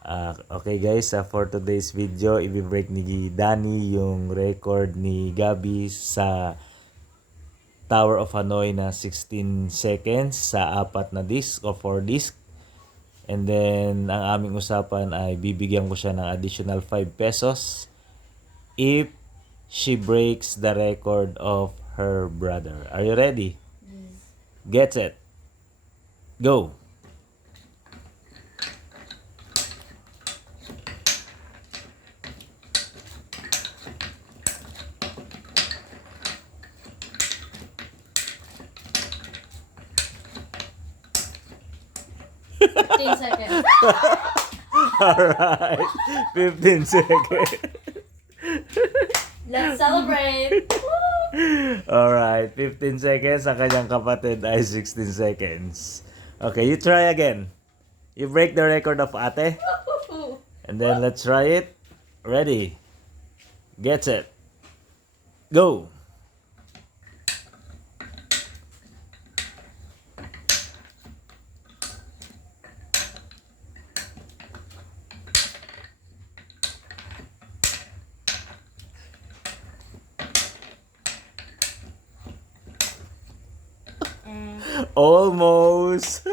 Okay guys, for today's video, i-break ni Danny yung record ni Gabi sa Tower of Hanoi na 16 seconds sa 4 na disc o 4 disc. And then, ang aming usapan ay bibigyan ko siya ng additional 5 pesos if she breaks the record of her brother. Are you ready? Yes. Get it. Go. Seconds. Alright. 15 seconds. Let's celebrate. Alright. 15 seconds. Ang kanyang kapatid ay 16 seconds. Okay, you try again. You break the record of ate. And then let's try it. Ready. Get it. Go. Almost.